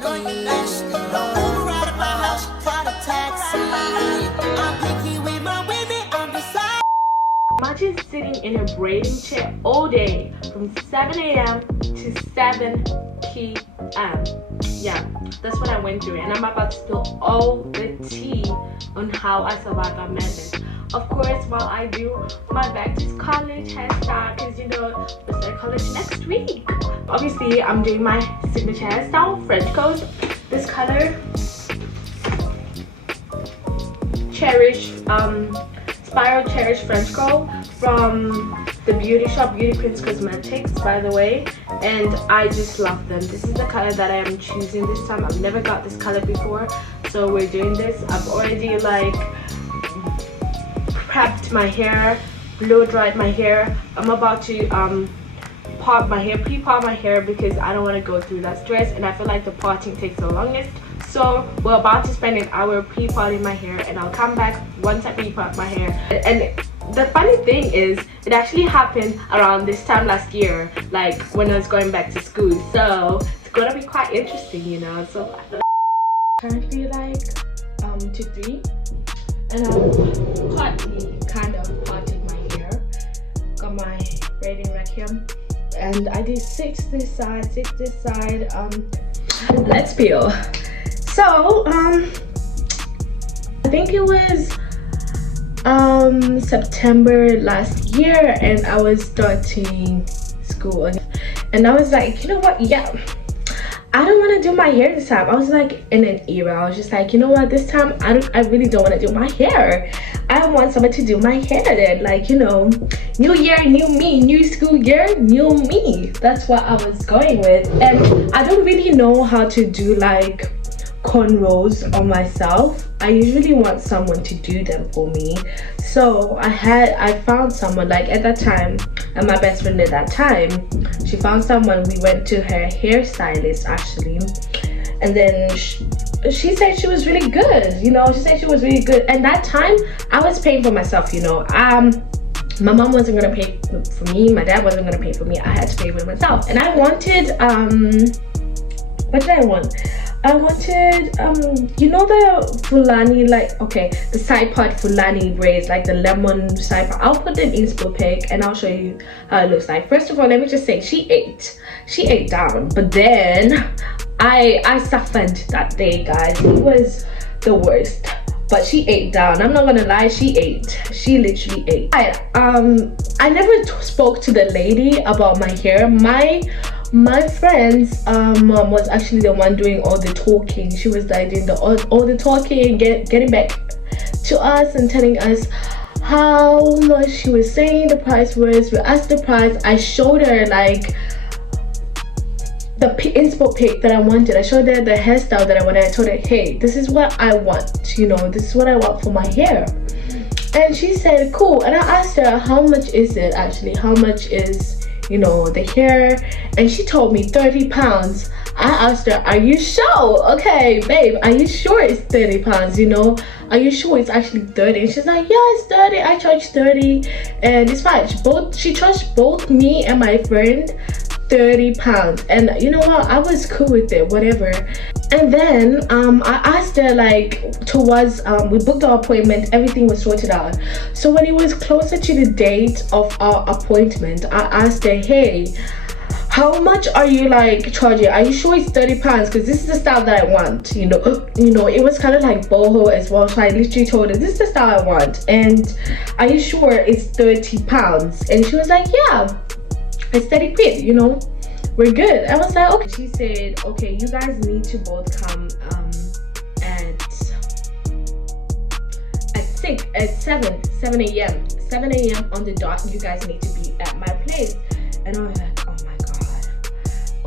know you nasty. Move around at my house, call a taxi. I'm picky with my women, I'm beside. Imagine sitting in a braiding chair all day from 7 a.m. to 7 p.m. Yeah, that's what I went through, and I'm about to spill all the tea on how I survived that madness. Of course, while I do my back to college hairstyle, because you know we start college next week. Obviously, I'm doing my signature hairstyle, French coat. This color, Cherish, Spiral Cherish French coat from the beauty shop Beauty Prince Cosmetics, by the way, and I just love them. This is the color that I am choosing this time. I've never got this color before, so we're doing this. I've already like prepped my hair, blow dried my hair. I'm about to part my hair, pre-part my hair, because I don't want to go through that stress, and I feel like the parting takes the longest. So we're about to spend an hour pre-parting my hair, and I'll come back once I pre-part my hair. And the funny thing is, it actually happened around this time last year, like when I was going back to school. So it's gonna be quite interesting, you know. So currently like 2-3, and I'm kind of parting my hair. Got my braiding rack here, and I did 6 this side, 6 this side. Let's peel. So I think it was September last year, and I was starting school, and I was like, you know what, yeah, I don't want to do my hair this time. I was like in an era, I was just like, you know what, this time I really don't want to do my hair. I want someone to do my hair then, like, you know, new year, new me, new school year, new me. That's what I was going with. And I don't really know how to do like cornrows on myself. I usually want someone to do them for me. So I found someone, like at that time, and my best friend at that time, she found someone. We went to her hairstylist actually, and then she said she was really good, you know. She said she was really good, and that time I was paying for myself, you know. My mom wasn't gonna pay for me, my dad wasn't gonna pay for me, I had to pay for myself. And I wanted what did I want? I wanted you know, the Fulani, like, okay, the side part Fulani braids, like the lemon side part. I'll put an inspo pic and I'll show you how it looks like. First of all, let me just say, she ate down, but then I suffered that day, guys. It was the worst, but she ate down. I'm not gonna lie, she literally ate. I never spoke to the lady about my hair. My friend's mom was actually the one doing all the talking. She was like doing all the talking, getting back to us and telling us how much she was saying the price was. We asked the price. I showed her like the inspo pic that I wanted. I showed her the hairstyle that I wanted. I told her, hey, this is what I want, you know, this is what I want for my hair. And she said cool. And I asked her, how much is it actually, how much is, you know, the hair? And she told me 30 pounds. I asked her, are you sure? Okay, babe, are you sure it's 30 pounds, you know? Are you sure it's actually 30? And she's like, yeah, it's 30. I charge 30 and it's fine. She charged both me and my friend 30 pounds, and you know what, I was cool with it, whatever. And then I asked her, like, towards we booked our appointment, everything was sorted out. So when it was closer to the date of our appointment, I asked her, hey, how much are you like charging? Are you sure it's 30 pounds? Because this is the style that I want, you know. It was kind of like boho as well, so I literally told her, this is the style I want, and are you sure it's 30 pounds? And she was like, yeah, it's 30 quid, you know, we're good. I was like, okay. She said, okay, you guys need to both come at 7 a.m. on the dot. You guys need to be at my place. And I was like, oh my god,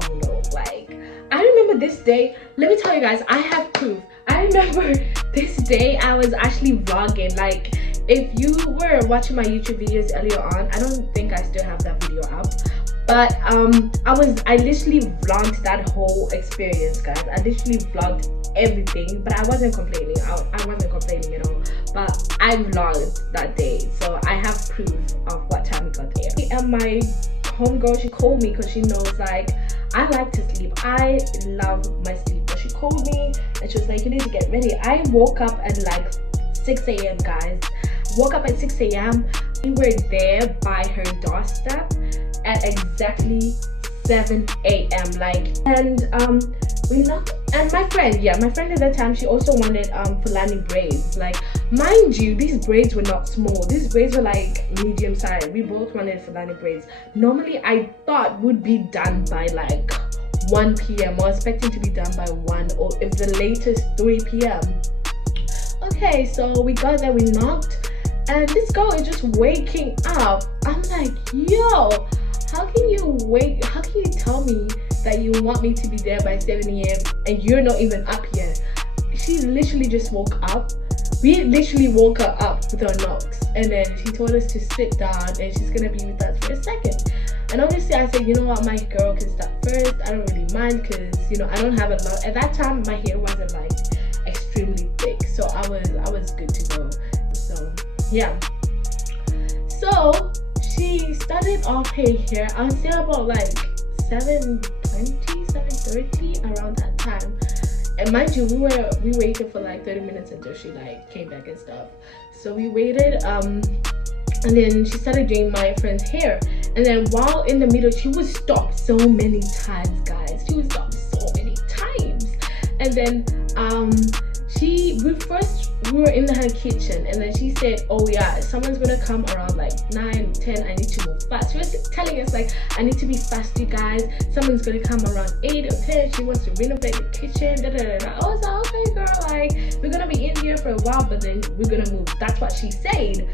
oh no. Like, I remember this day. Let me tell you guys, I have proof. I remember this day I was actually vlogging. Like, if you were watching my YouTube videos earlier on, I don't think I still have that video up, but I literally vlogged that whole experience, guys. I literally vlogged everything, but I wasn't complaining. I wasn't complaining at all, but I vlogged that day, so I have proof of what time we got there. And my homegirl, she called me because she knows, like, I like to sleep. I love my sleep, but called me and she was like, you need to get ready. I woke up at like 6 a.m. guys. Woke up at 6 a.m. We were there by her doorstep at exactly 7 a.m. and we knocked, and my friend at that time, she also wanted Fulani braids. Like, mind you, these braids were not small, these braids were like medium size. We both wanted Fulani braids. Normally I thought would be done by like 1 p.m. or expecting to be done by 1, or if the latest 3 p.m. Okay, so we got there, we knocked, and this girl is just waking up. I'm like, yo, how can you tell me that you want me to be there by 7 a.m. and you're not even up yet? She literally just woke up. We literally woke her up with our knocks, and then she told us to sit down and she's gonna be with us for a second. And obviously I said, you know what, my girl can start first. I don't really mind because, you know, I don't have a lot. At that time my hair wasn't like extremely thick, so I was good to go. So yeah, so she started off her hair, I would say about like 7:30 around that time. And mind you, we waited for like 30 minutes until she like came back and stuff. So we waited, and then she started doing my friend's hair. And then while in the middle, she was stopped so many times, guys. She was stopped so many times. And then we were in her kitchen, and then she said, oh yeah, someone's gonna come around like 9, 10, I need to move fast. She was telling us like, I need to be fast, you guys. Someone's gonna come around 8 or 10. She wants to renovate the kitchen, da, da, da, da. I was like, okay girl, like, we're gonna be in here for a while, but then we're gonna move. That's what she said, you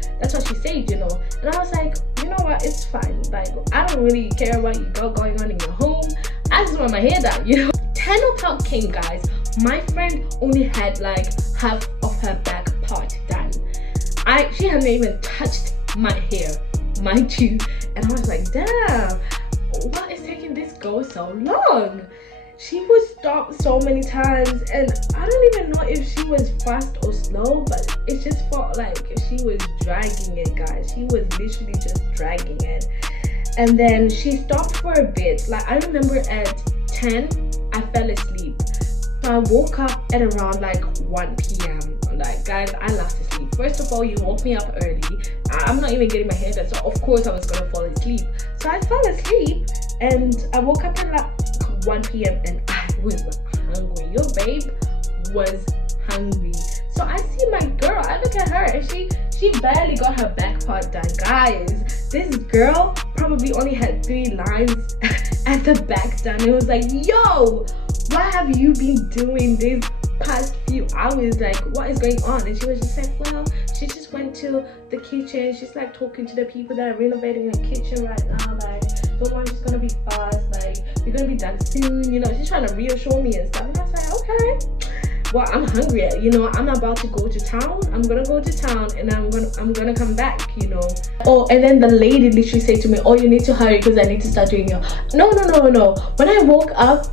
know. And I was like, you know what, it's fine. Like, I don't really care what you got going on in your home. I just want my hair done, you know. 10 o'clock came, guys. My friend only had like half of her back part done. She hadn't even touched my hair, mind you. And I was like, damn, what is taking this girl so long? She was stopped so many times, and I don't even know if she was fast or slow, but it just felt like she was dragging it, guys. She was literally just dragging it. And then she stopped for a bit. Like, I remember at 10 I fell asleep. So I woke up at around like 1 p.m. I'm like, guys, I lost sleep. First of all, you woke me up early. I'm not even getting my hair done, so of course I was gonna fall asleep. So I fell asleep, and I woke up at like 1 p.m. and I was hungry. Your babe was hungry. So I see my girl, I look at her, and she barely got her back part done. Guys, this girl probably only had 3 lines at the back done. It was like, yo, what have you been doing these past few hours? Like, what is going on? And she was just like, well, she just went to the kitchen. She's like talking to the people that are renovating her kitchen right now. Like, don't worry, she's gonna be fast. Like, we're gonna be done soon. You know, she's trying to reassure me and stuff. And I was like, okay. Well, I'm hungry. You know, I'm about to go to town. I'm gonna go to town, and I'm gonna come back. You know. Oh, and then the lady literally said to me, "Oh, you need to hurry because I need to start doing your." No. When I woke up,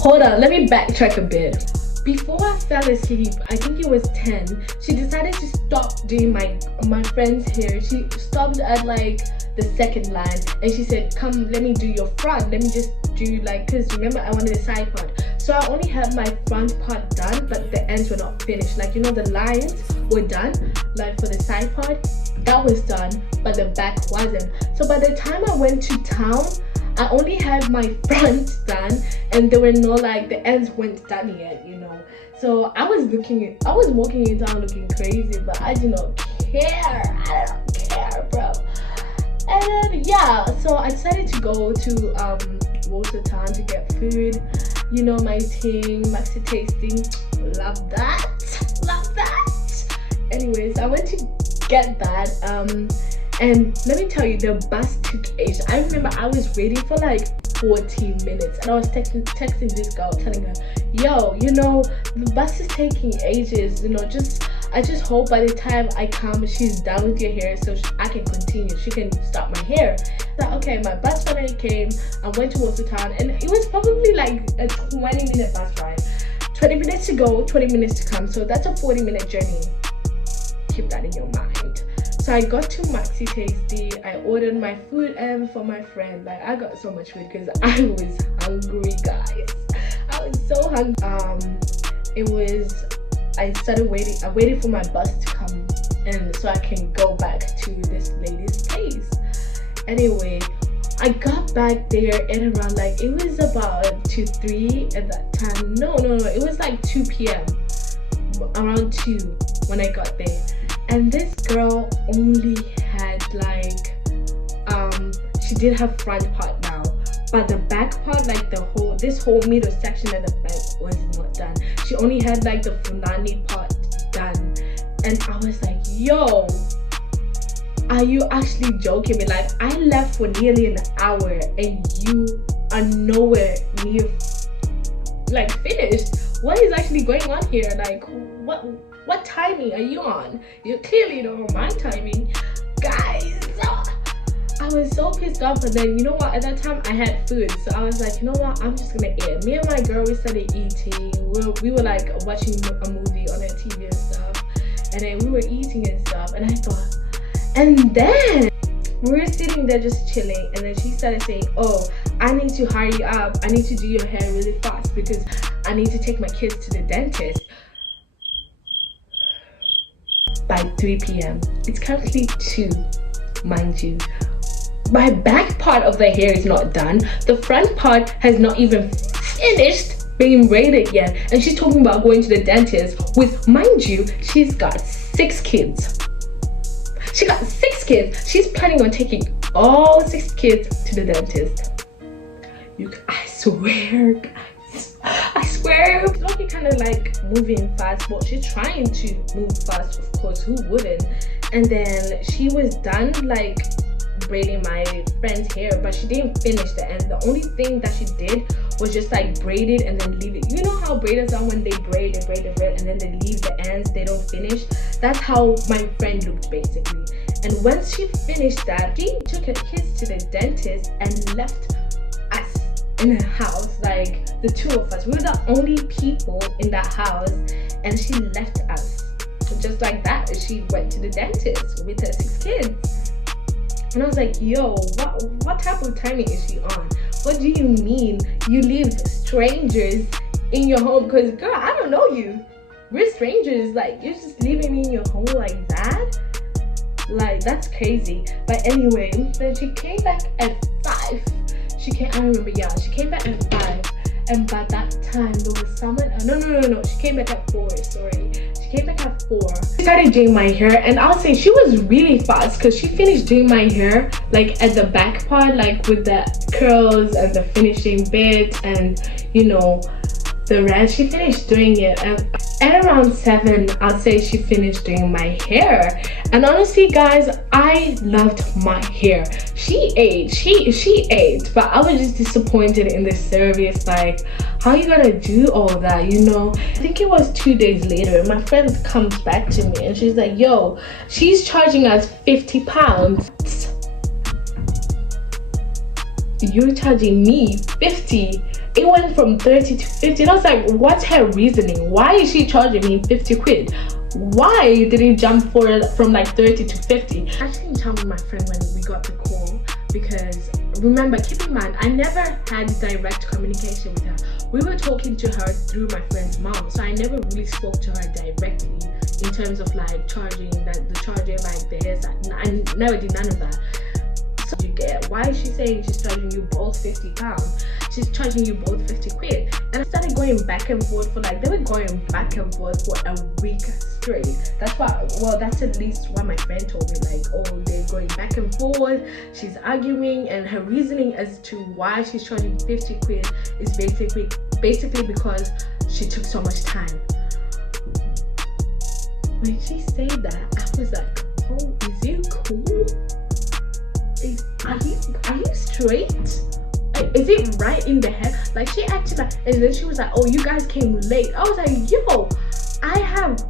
hold on. Let me backtrack a bit. Before I fell asleep, I think it was 10. She decided to stop doing my friend's hair. She stopped at like the second line, and she said, "Come, let me do your front. Let me just do like, cause remember I wanted a side part." So I only had my front part done, but the ends were not finished. Like, you know, the lines were done, like for the side part, that was done, but the back wasn't. So by the time I went to town, I only had my front done, and there were no, like, the ends weren't done yet, you know. So I was walking in town looking crazy, but I do not care. I don't care, bro. And then, yeah, so I decided to go to Water Town to get food. You know my thing, maxi tasting. Love that. Anyways, I went to get that. And let me tell you, the bus took ages. I remember I was waiting for like 40 minutes, and I was texting this girl, telling her, yo, you know, the bus is taking ages, you know, I just hope by the time I come, she's done with your hair so I can continue. She can start my hair. So, okay, my bus finally came. I went to Watertown, and it was probably like a 20-minute bus ride. 20 minutes to go, 20 minutes to come. So that's a 40-minute journey. Keep that in your mind. So I got to Maxi Tasty. I ordered my food for my friend. Like, I got so much food because I was hungry, guys. I was so hungry. I started waiting. I waited for my bus to come, and so I can go back to this lady's place. Anyway, I got back there at around like, it was about 2, 3 at that time. No, it was like 2 p.m. around 2 when I got there, and this girl only had like she did her front part now, but the back part, like this whole middle section at the back was not done. She only had like the funani part done, and I was like, yo, are you actually joking me? Like, I left for nearly an hour and you are nowhere near like finished. What is actually going on here? Like, what timing are you on? You clearly don't know my timing, guys. I was so pissed off, and then you know what, at that time I had food, so I was like, you know what, I'm just gonna eat. Me and my girl, we started eating. We were like watching a movie on the TV and stuff, and then we were eating and stuff, and I thought, and then we were sitting there just chilling, and then she started saying, oh, I need to hurry up, I need to do your hair really fast because I need to take my kids to the dentist by 3 p.m. It's currently 2, mind you. My back part of the hair is not done. The front part has not even finished being braided yet, and she's talking about going to the dentist with, mind you, she's got 6 kids. She got 6 kids. She's planning on taking all 6 kids to the dentist. I swear, guys, I swear. She's looking kind of like moving fast, but she's trying to move fast, of course, who wouldn't? And then she was done like braiding my friend's hair, but she didn't finish the end. The only thing that she did was just like braid it and then leave it. You know how braiders are when they braid, and then they leave the ends, they don't finish. That's how my friend looked basically. And once she finished that, she took her kids to the dentist and left us in her house, like the 2 of us. We were the only people in that house, and she left us just like that. She went to the dentist with her 6 kids. And I was like, yo, what type of timing is she on? What do you mean you leave strangers in your home? Because girl, I don't know you. We're strangers. Like, you're just leaving me in your home like that? Like, that's crazy. But anyway, then she came back at 5. She came back at 5. And by that time, there was someone, no. She came back at 4, sorry. She came back at 4. She started doing my hair, and I'll say she was really fast because she finished doing my hair like at the back part, like with the curls and the finishing bit and, you know, the rest. She finished doing it, and at around 7, I'll say she finished doing my hair. And honestly, guys, I loved my hair. She ate, but I was just disappointed in the service. Like, how you gonna do all that, you know? I think it was 2 days later, my friend comes back to me and she's like, yo, she's charging us 50 pounds. You're charging me 50. It went from 30 to 50. And I was like, what's her reasoning? Why is she charging me 50 quid? Why did it jump from like 30 to 50? I didn't tell my friend when we got the call, because remember, keep in mind, I never had direct communication with her. We were talking to her through my friend's mom, so I never really spoke to her directly in terms of like charging, like the charger, like the hairstyle. I never did none of that. So you get, why is she saying she's charging you both 50 pounds? She's charging you both 50 quid. And I started going back and forth for like, they were going back and forth for a week straight. That's why, well, that's at least what my friend told me, like, oh, they're going back and forth, she's arguing, and her reasoning as to why she's charging 50 quid is basically because she took so much time. When she said that, I was like, oh, is you cool? Are you straight? Is it right in the head? Like, she acted like, and then she was like, oh, you guys came late. I was like, yo, I have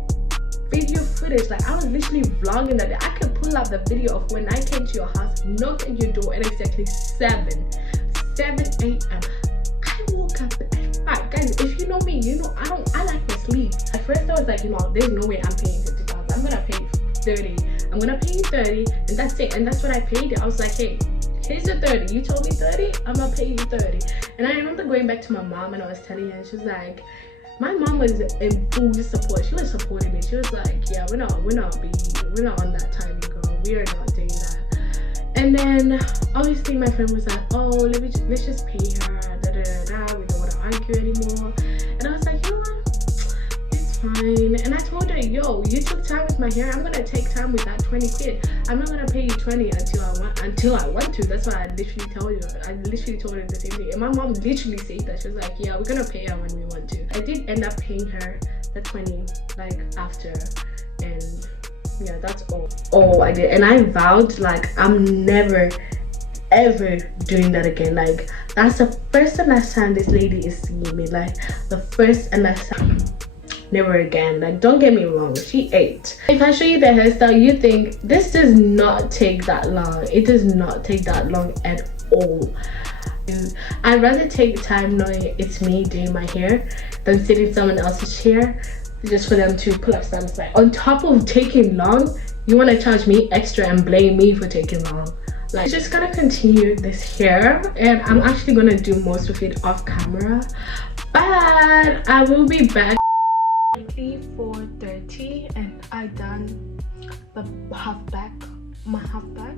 video footage. Like, I was literally vlogging that day. I could pull up the video of when I came to your house, knocked at your door at exactly 7 a.m. I woke up at 5. Guys, if you know me, you know I like my sleep. At first I was like, you know, there's no way I'm paying 50,000. I'm gonna pay 30. I'm gonna pay you 30, and that's it. And that's what I paid. I was like, hey, here's your 30. You told me 30, I'm gonna pay you 30. And I remember going back to my mom and I was telling her, and she was like, my mom was in full support. She was supporting me. She was like, yeah, we're not on that timing, girl. We are not doing that. And then obviously my friend was like, oh, let's just pay her, da da da da. We don't want to argue anymore. And I was like, you know what? It's fine. And I told her, yo, you took time with my hair. I'm gonna take time with that 20 quid. I'm not gonna pay you 20 until I want to. That's why I literally told you. I literally told her the same thing. And my mom literally said that. She was like, yeah, we're gonna pay her when we want to. I did end up paying her the 20 like after, and yeah, that's all I did. And I vowed, like, I'm never ever doing that again. Like, that's the first and last time this lady is seeing me. Like, the first and last time. Never again. Like, don't get me wrong, she ate. If I show you the hairstyle, you think this does not take that long. It does not take that long at all. I'd rather take time knowing it's me doing my hair than sitting in someone else's chair just for them to pull up stamps. Like, on top of taking long, you want to charge me extra and blame me for taking long. Like, just gonna continue this hair, and I'm actually gonna do most of it off camera, but I will be back 4:30, and I done the my half back,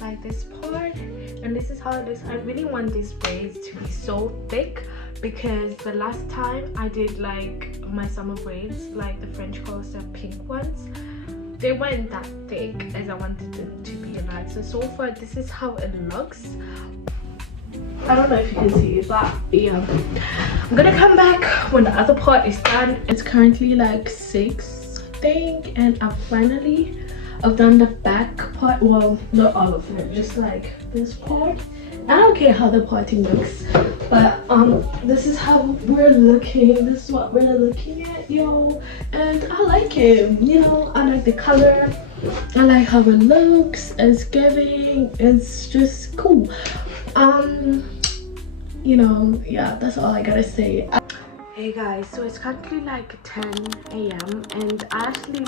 like this part, and this is how it is. I really want these braids to be so thick, because the last time I did like my summer braids, like the French curls, the pink ones, they weren't that thick as I wanted them to be. Like, so far this is how it looks. I don't know if you can see it, but yeah, I'm gonna come back when the other part is done. It's currently like 6, I think, and I've done the back part. Well, not all of it, just like this part. I don't care how the parting looks, but this is how we're looking. This is what we're looking at, yo, and I like it. You know, I like the color. I like how it looks. It's giving. It's just cool. You know, yeah, that's all I gotta say. Hey guys, so it's currently like 10 a.m. and I actually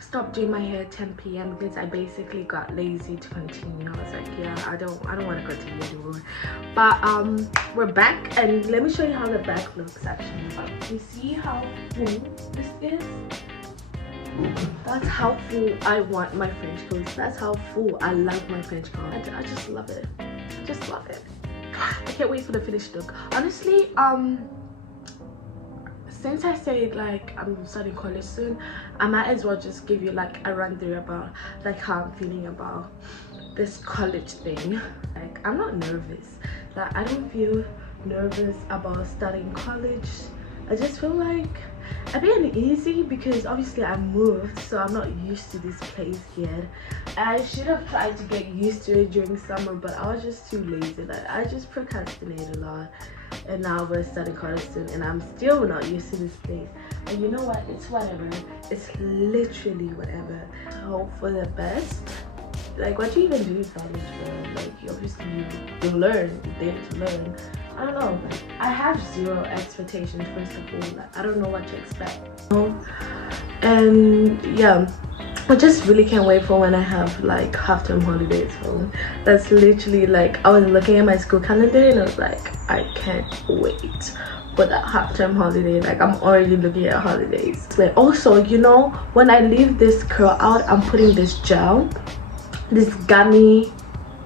stopped doing my hair at 10 p.m. because I basically got lazy to continue. I was like, yeah, I don't want to continue anymore. But we're back, and let me show you how the back looks actually. You see how full this is? That's how full I want my French curls. That's how full I love my French curls. I just love it. I just love it. I can't wait for the finished look. Honestly, since I said like I'm starting college soon, I might as well just give you like a run through about like how I'm feeling about this college thing. Like, I'm not nervous. Like, I don't feel nervous about starting college. I just feel like a bit uneasy because obviously I moved, so I'm not used to this place yet. I should have tried to get used to it during summer, but I was just too lazy. Like, I just procrastinate a lot, and now we're starting college soon and I'm still not used to this place. And you know what, it's whatever. It's literally whatever. Hope for the best. Like, what you even do in college, bro? Like, you learn. You're there to learn. I don't know. I have zero expectations, first of all. Like, I don't know what to expect. And yeah, I just really can't wait for when I have like half-term holidays. So that's literally like, I was looking at my school calendar and I was like, I can't wait for that half-term holiday. Like, I'm already looking at holidays. But also, you know, when I leave this curl out, I'm putting this gel, this gummy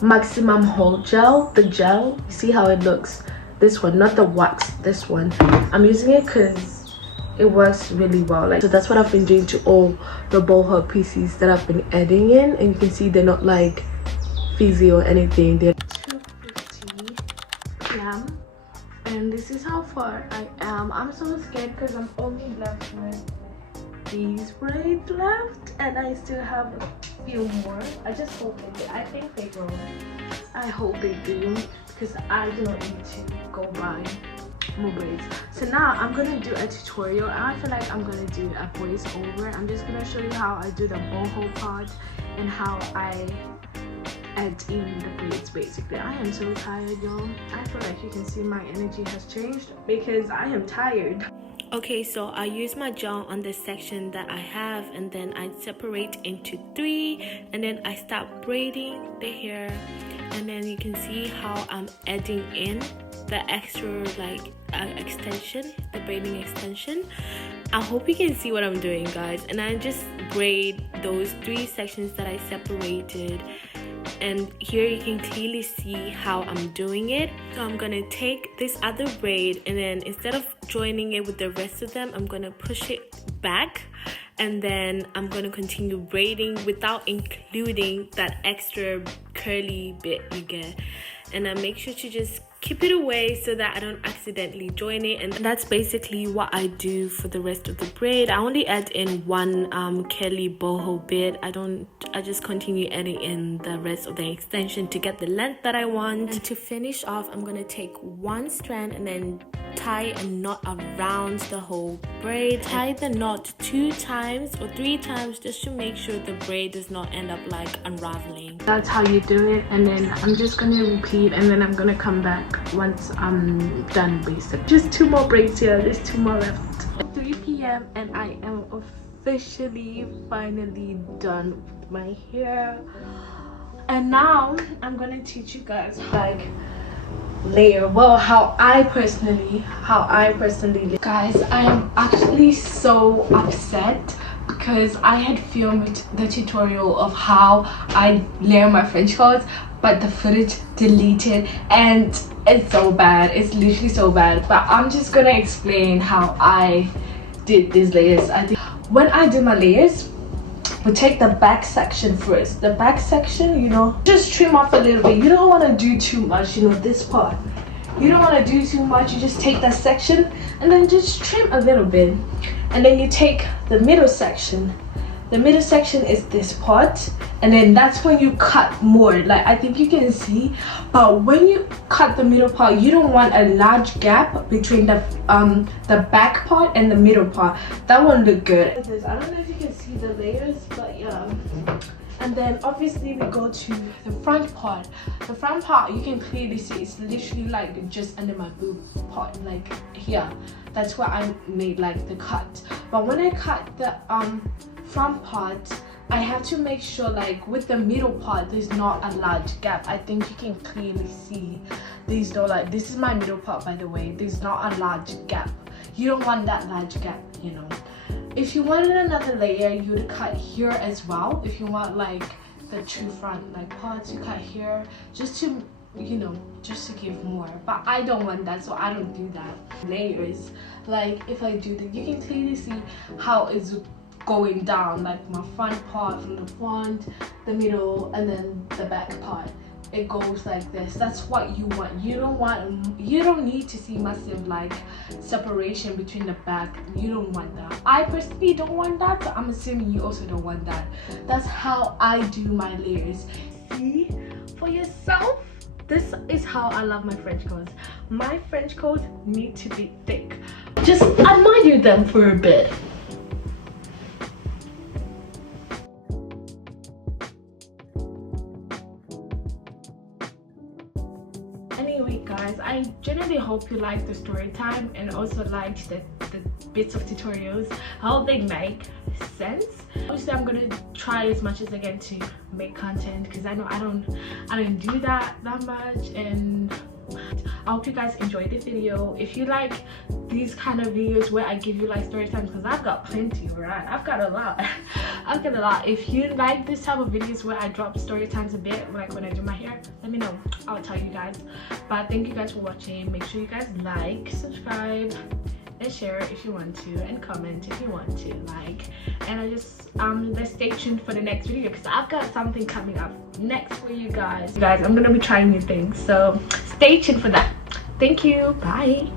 maximum hold gel. The gel, you see how it looks? This one, not the wax, this one. I'm using it because it works really well. Like, so that's what I've been doing to all the boho pieces that I've been adding in, and you can see they're not like fizzy or anything. They're 2:50 p.m. and this is how far I am. I'm so scared because I'm only left with these braids left, and I still have a few more. I just hope they do. I think they will. I hope they do, because I do not need to go buy more braids. So now I'm gonna do a tutorial. I feel like I'm gonna do a voiceover. I'm just gonna show you how I do the boho part and how I add in the braids. Basically, I am so tired, y'all. I feel like you can see my energy has changed because I am tired. Okay, so I use my gel on the section that I have, and then I separate into 3, and then I start braiding the hair, and then you can see how I'm adding in the extra like extension, the braiding extension. I hope you can see what I'm doing, guys. And I just braid those 3 sections that I separated, and here you can clearly see how I'm doing it. So I'm gonna take this other braid, and then instead of joining it with the rest of them, I'm gonna push it back, and then I'm gonna continue braiding without including that extra curly bit you get. And I make sure to just keep it away so that I don't accidentally join it. And that's basically what I do for the rest of the braid. I only add in one curly boho bit. I just continue adding in the rest of the extension to get the length that I want. And to finish off, I'm gonna take one strand and then tie a knot around the whole braid. Tie the knot 2 times or 3 times just to make sure the braid does not end up like unraveling. That's how you do it, and then I'm just gonna repeat, and then I'm gonna come back once I'm done basically. Just 2 more braids here, there's 2 more left. 3 p.m. and I am officially finally done with my hair, and now I'm gonna teach you guys like layer, well, how I personally guys. I am actually so upset because I had filmed the tutorial of how I layer my French curls, but the footage deleted, and it's so bad. It's literally so bad. But I'm just gonna explain how I did these layers. When I do my layers, we take the back section first. The back section, you know, just trim off a little bit. You don't want to do too much, you know, this part. You don't want to do too much. You just take that section and then just trim a little bit. And then you take the middle section. The middle section is this part, and then that's when you cut more. Like, I think you can see, but when you cut the middle part, you don't want a large gap between the back part and the middle part. That won't look good. I don't know if you can see the layers, but yeah. And then obviously we go to the front part. The front part, you can clearly see it's literally like just under my boob part, like here. That's where I made like the cut. But when I cut the front part, I have to make sure like with the middle part there's not a large gap. I think you can clearly see these though, like this is my middle part, by the way. There's not a large gap. You don't want that large gap, you know. If you wanted another layer, you would cut here as well. If you want like the 2 front like parts, you cut here just to, you know, just to give more. But I don't want that, so I don't do that. Layers, like if I do that, you can clearly see how it's going down, like my front part from the front, the middle, and then the back part. It goes like this. That's what you want. You don't need to see massive like separation between the back. You don't want that. I personally don't want that, so I'm assuming you also don't want that. That's how I do my layers. See for yourself. This is how I love my French curls. My French curls need to be thick. Just admire them for a bit. Anyway guys, I genuinely hope you liked the story time and also liked the bits of tutorials. I hope they make sense. Obviously I'm gonna try as much as I can to make content, because I know I don't do that much, and I hope you guys enjoyed the video. If you like these kind of videos where I give you like story times, because I've got plenty, right? I've got a lot. I've got a lot. If you like this type of videos where I drop story times a bit, like when I do my hair, let me know. I'll tell you guys. But thank you guys for watching. Make sure you guys like, subscribe, and share if you want to, and comment if you want to, like. And I just let's stay tuned for the next video, because I've got something coming up next for you guys. I'm gonna be trying new things, so stay tuned for that. Thank you. Bye.